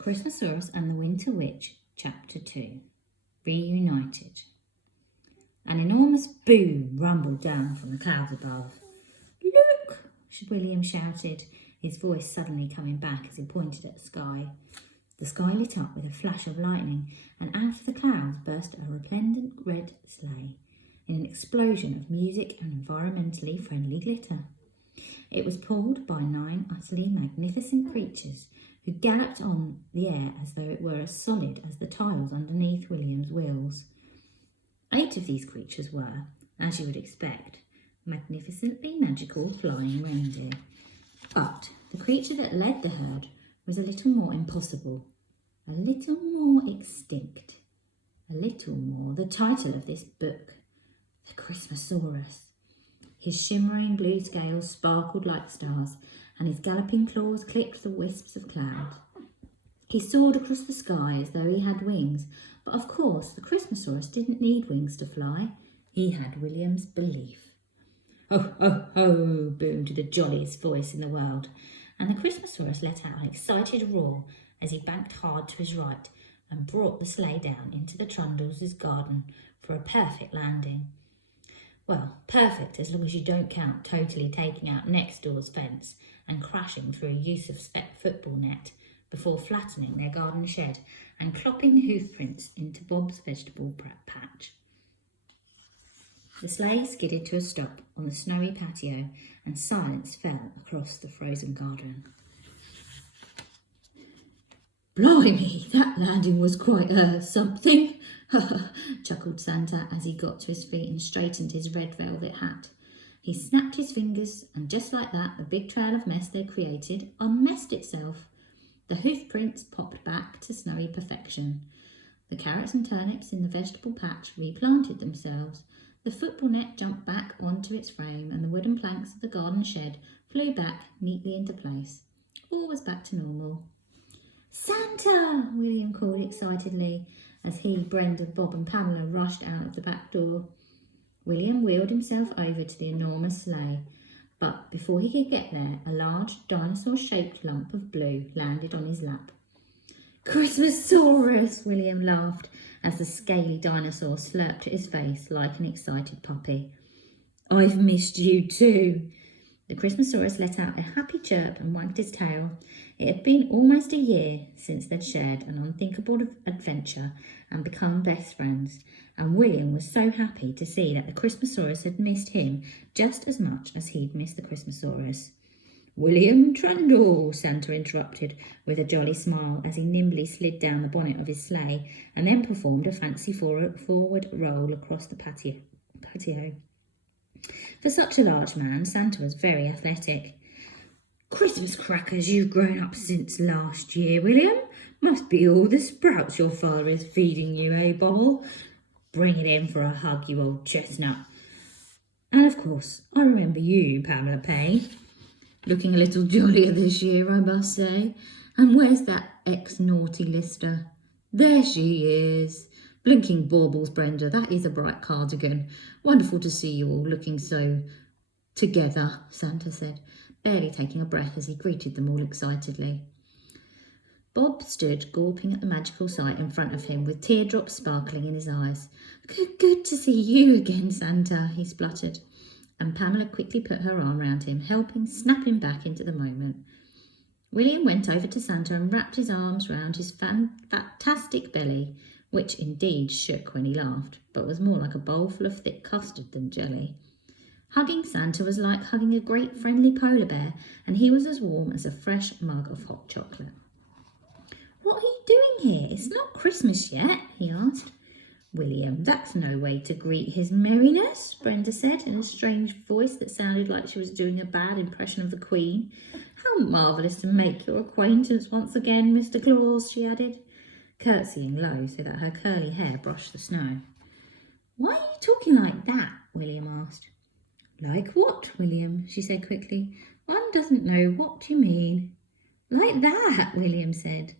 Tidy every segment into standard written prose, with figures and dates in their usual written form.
Christmasaurus and the Winter Witch, Chapter 2. Reunited. An enormous boom rumbled down from the clouds above. "Look!" William shouted, his voice suddenly coming back as he pointed at the sky. The sky lit up with a flash of lightning, and out of the clouds burst a resplendent red sleigh, in an explosion of music and environmentally friendly glitter. It was pulled by 9 utterly magnificent creatures who galloped on the air as though it were as solid as the tiles underneath William's wheels. 8 of these creatures were, as you would expect, magnificently magical flying reindeer. But the creature that led the herd was a little more impossible, a little more extinct, a little more the title of this book, the Christmasaurus. His shimmering blue scales sparkled like stars, and his galloping claws clipped the wisps of cloud. He soared across the sky as though he had wings, but of course the Christmasaurus didn't need wings to fly. He had William's belief. "Ho, ho, ho!" boomed the jolliest voice in the world, and the Christmasaurus let out an excited roar as he banked hard to his right and brought the sleigh down into the Trundles' garden for a perfect landing. Well, perfect as long as you don't count totally taking out next door's fence and crashing through a Yusuf's football net before flattening their garden shed and clopping hoof prints into Bob's vegetable patch. The sleigh skidded to a stop on the snowy patio and silence fell across the frozen garden. "Blimey, that landing was quite something," chuckled Santa as he got to his feet and straightened his red velvet hat. He snapped his fingers, and just like that, the big trail of mess they'd created unmessed itself. The hoof prints popped back to snowy perfection. The carrots and turnips in the vegetable patch replanted themselves. The football net jumped back onto its frame, and the wooden planks of the garden shed flew back neatly into place. All was back to normal. "Santa!" William called excitedly as he, Brenda, Bob and Pamela rushed out of the back door. William wheeled himself over to the enormous sleigh, but before he could get there, a large dinosaur-shaped lump of blue landed on his lap. "Christmasaurus!" William laughed as the scaly dinosaur slurped at his face like an excited puppy. "I've missed you too." The Christmasaurus let out a happy chirp and wagged his tail. It had been almost a year since they'd shared an unthinkable adventure and become best friends, and William was so happy to see that the Christmasaurus had missed him just as much as he'd missed the Christmasaurus. "William Trundle," Santa interrupted with a jolly smile as he nimbly slid down the bonnet of his sleigh and then performed a fancy forward roll across the patio. For such a large man, Santa was very athletic. "Christmas crackers, you've grown up since last year, William. Must be all the sprouts your father is feeding you, eh, Bobble? Bring it in for a hug, you old chestnut. And of course, I remember you, Pamela Pay. Looking a little jollier this year, I must say. And where's that ex-naughty Lister? There she is. Blinking baubles, Brenda, that is a bright cardigan. Wonderful to see you all looking so together," Santa said, barely taking a breath as he greeted them all excitedly. Bob stood gawping at the magical sight in front of him with teardrops sparkling in his eyes. Good to see you again, Santa," he spluttered, and Pamela quickly put her arm round him, helping snap him back into the moment. William went over to Santa and wrapped his arms round his fantastic belly, which indeed shook when he laughed, but was more like a bowl full of thick custard than jelly. Hugging Santa was like hugging a great friendly polar bear, and he was as warm as a fresh mug of hot chocolate. "What are you doing here? It's not Christmas yet," he asked. "William, that's no way to greet his merriness," Brenda said in a strange voice that sounded like she was doing a bad impression of the Queen. "How marvellous to make your acquaintance once again, Mr. Claus," she added, curtsying low so that her curly hair brushed the snow. "Why are you talking like that?" William asked. "Like what, William?" she said quickly. "One doesn't know what you mean." "Like that," William said.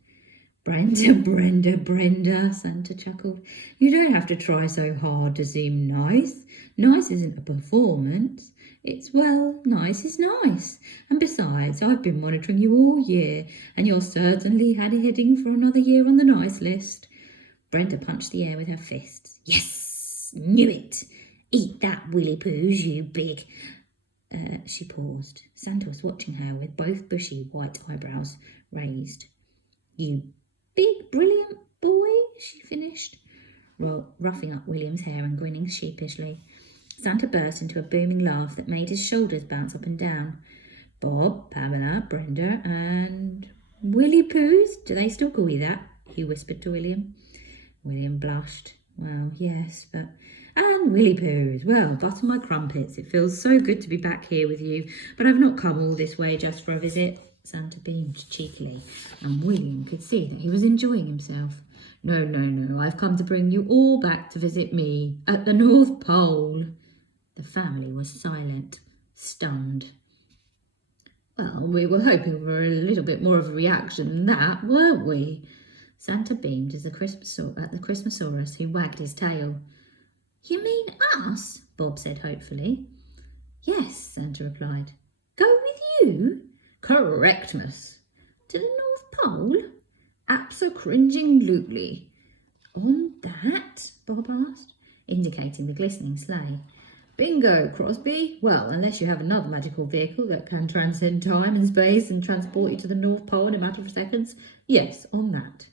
Brenda, Santa chuckled. "You don't have to try so hard to seem nice. Nice isn't a performance. It's, well, nice is nice. And besides, I've been monitoring you all year, and you're certainly heading for another year on the nice list. Brenda punched the air with her fists. Yes, knew it. Eat that, Willy Poos, you big... She paused. Santa was watching her with both bushy white eyebrows raised. You big, brilliant boy, she finished, ruffling up William's hair and grinning sheepishly. Santa burst into a booming laugh that made his shoulders bounce up and down. Bob, Pamela, Brenda, and Willy Poos, do they still call you that? He whispered to William. William blushed. Well, yes, but... And Willy Poos, well, butter my crumpets. It feels so good to be back here with you, but I've not come all this way just for a visit. Santa beamed cheekily, and William could see that he was enjoying himself. No, I've come to bring you all back to visit me at the North Pole. The family was silent, stunned. Well, we were hoping for a little bit more of a reaction than that, weren't we? Santa beamed at the Christmasaurus, who wagged his tail. You mean us? Bob said hopefully. Yes, Santa replied. Go with you? Correctmas. To the North Pole? Abso-cringing-lutely. On that? Bob asked, indicating the glistening sleigh. Bingo, Crosby. Well, unless you have another magical vehicle that can transcend time and space and transport you to the North Pole in a matter of seconds. Yes, on that.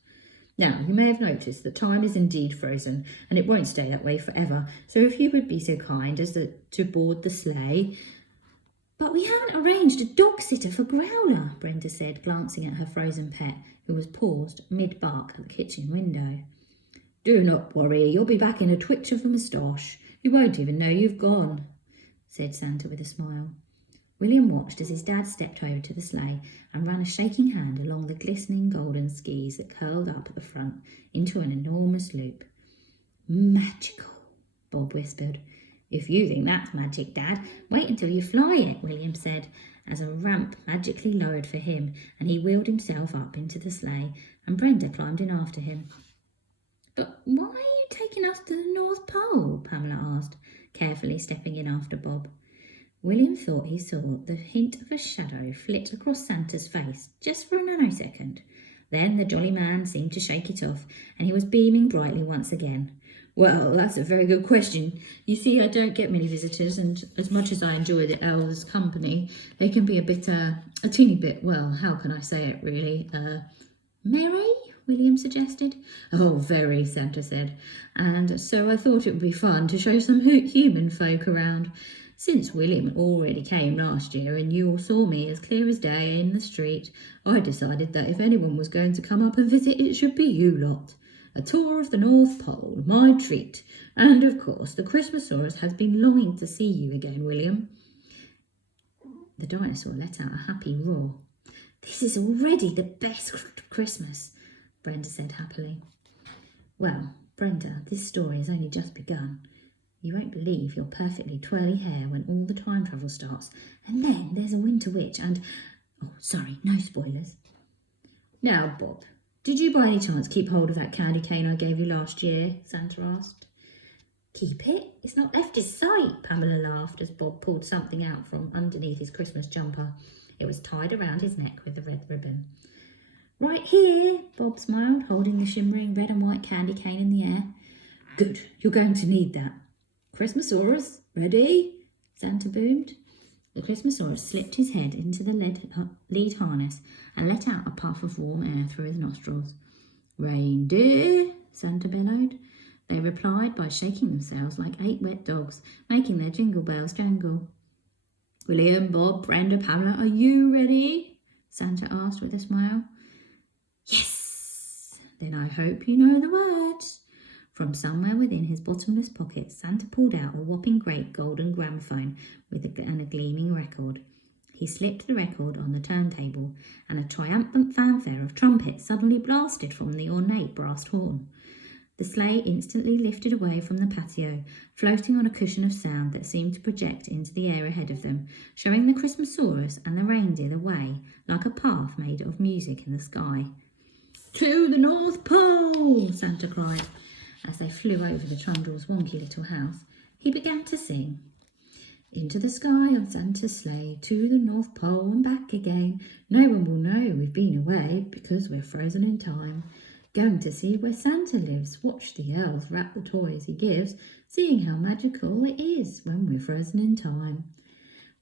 Now, you may have noticed that time is indeed frozen, and it won't stay that way forever, so if you would be so kind as to board the sleigh... But we haven't arranged a dog-sitter for Growler, Brenda said, glancing at her frozen pet, who was paused mid-bark at the kitchen window. Do not worry, you'll be back in a twitch of a moustache. You won't even know you've gone, said Santa with a smile. William watched as his dad stepped over to the sleigh and ran a shaking hand along the glistening golden skis that curled up at the front into an enormous loop. Magical, Bob whispered. If you think that's magic, Dad, wait until you fly it, William said, as a ramp magically lowered for him and he wheeled himself up into the sleigh and Brenda climbed in after him. But why are you taking us to the North Pole? Pamela asked, carefully stepping in after Bob. William thought he saw the hint of a shadow flit across Santa's face just for a nanosecond. Then the jolly man seemed to shake it off, and he was beaming brightly once again. Well, that's a very good question. You see, I don't get many visitors, and as much as I enjoy the elves' company, they can be a teeny bit, well, how can I say it really, merry, William suggested. Oh, very, Santa said. And so I thought it would be fun to show some human folk around. Since William already came last year and you all saw me as clear as day in the street, I decided that if anyone was going to come up and visit, it should be you lot. A tour of the North Pole, my treat. And, of course, the Christmasaurus has been longing to see you again, William. The dinosaur let out a happy roar. This is already the best Christmas, Brenda said happily. Well, Brenda, this story has only just begun. You won't believe your perfectly twirly hair when all the time travel starts. And then there's a winter witch and... Oh, sorry, no spoilers. Now, Bob, did you by any chance keep hold of that candy cane I gave you last year? Santa asked. Keep it? It's not left his sight, Pamela laughed as Bob pulled something out from underneath his Christmas jumper. It was tied around his neck with a red ribbon. Right here, Bob smiled, holding the shimmering red and white candy cane in the air. Good, you're going to need that. Christmasaurus, ready? Santa boomed. The Christmasaurus slipped his head into the lead harness and let out a puff of warm air through his nostrils. Reindeer, Santa bellowed. They replied by shaking themselves like 8 wet dogs, making their jingle bells jangle. William, Bob, Brenda, Pamela, are you ready? Santa asked with a smile. Yes! Then I hope you know the words. From somewhere within his bottomless pocket, Santa pulled out a whopping great golden gramophone and a gleaming record. He slipped the record on the turntable, and a triumphant fanfare of trumpets suddenly blasted from the ornate brass horn. The sleigh instantly lifted away from the patio, floating on a cushion of sound that seemed to project into the air ahead of them, showing the Christmasaurus and the reindeer the way, like a path made of music in the sky. To the North Pole, Santa cried. As they flew over the Trundle's wonky little house, he began to sing. Into the sky on Santa's sleigh, to the North Pole and back again. No one will know we've been away because we're frozen in time. Going to see where Santa lives, watch the elves wrap the toys he gives, seeing how magical it is when we're frozen in time.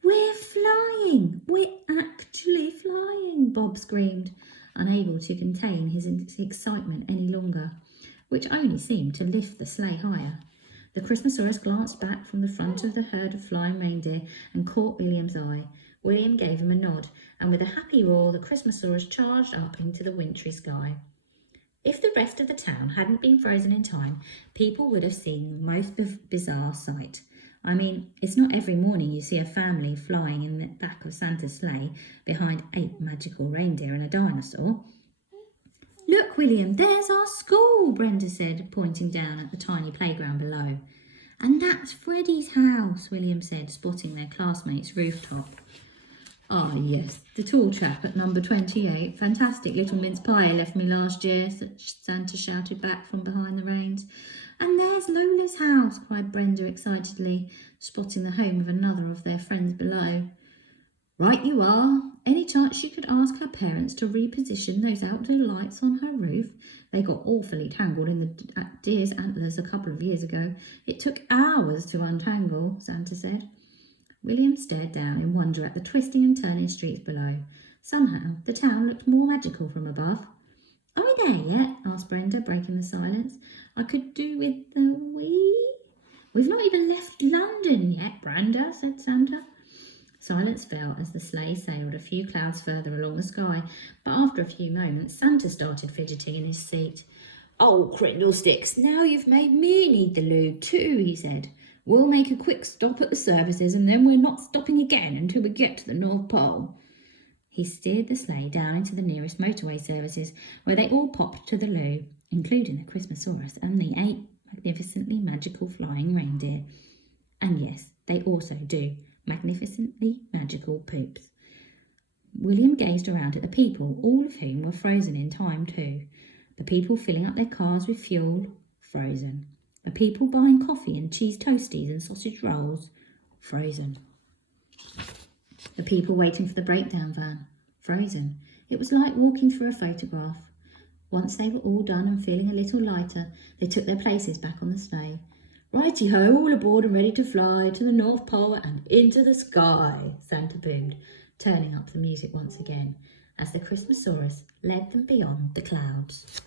We're flying! We're actually flying! Bob screamed, unable to contain his excitement any longer, which only seemed to lift the sleigh higher. The Christmasaurus glanced back from the front of the herd of flying reindeer and caught William's eye. William gave him a nod, and with a happy roar, the Christmasaurus charged up into the wintry sky. If the rest of the town hadn't been frozen in time, people would have seen the most bizarre sight. I mean, it's not every morning you see a family flying in the back of Santa's sleigh behind 8 magical reindeer and a dinosaur. Look, William, there's our school, Brenda said, pointing down at the tiny playground below. And that's Freddie's house, William said, spotting their classmate's rooftop. Ah, yes, the tall chap at number 28. Fantastic little mince pie left me last year, Santa shouted back from behind the reins. And there's Lola's house, cried Brenda excitedly, spotting the home of another of their friends below. Right you are. Any chance you could ask her parents to reposition those outdoor lights on her roof? They got awfully tangled in the deer's antlers a couple of years ago. It took hours to untangle, Santa said. William stared down in wonder at the twisting and turning streets below. Somehow, the town looked more magical from above. Are we there yet? Asked Brenda, breaking the silence. I could do with the wee. We've not even left London yet, Brenda, said Santa. Silence fell as the sleigh sailed a few clouds further along the sky, but after a few moments, Santa started fidgeting in his seat. Oh, Crindlesticks, now you've made me need the loo too, he said. We'll make a quick stop at the services and then we're not stopping again until we get to the North Pole. He steered the sleigh down into the nearest motorway services, where they all popped to the loo, including the Christmasaurus and the 8 magnificently magical flying reindeer. And yes, they also do magnificently magical poops. William gazed around at the people, all of whom were frozen in time too. The people filling up their cars with fuel, frozen. The people buying coffee and cheese toasties and sausage rolls, frozen. The people waiting for the breakdown van, frozen. It was like walking through a photograph. Once they were all done and feeling a little lighter, they took their places back on the sleigh. Righty-ho, all aboard and ready to fly to the North Pole and into the sky, Santa boomed, turning up the music once again, as the Christmasaurus led them beyond the clouds.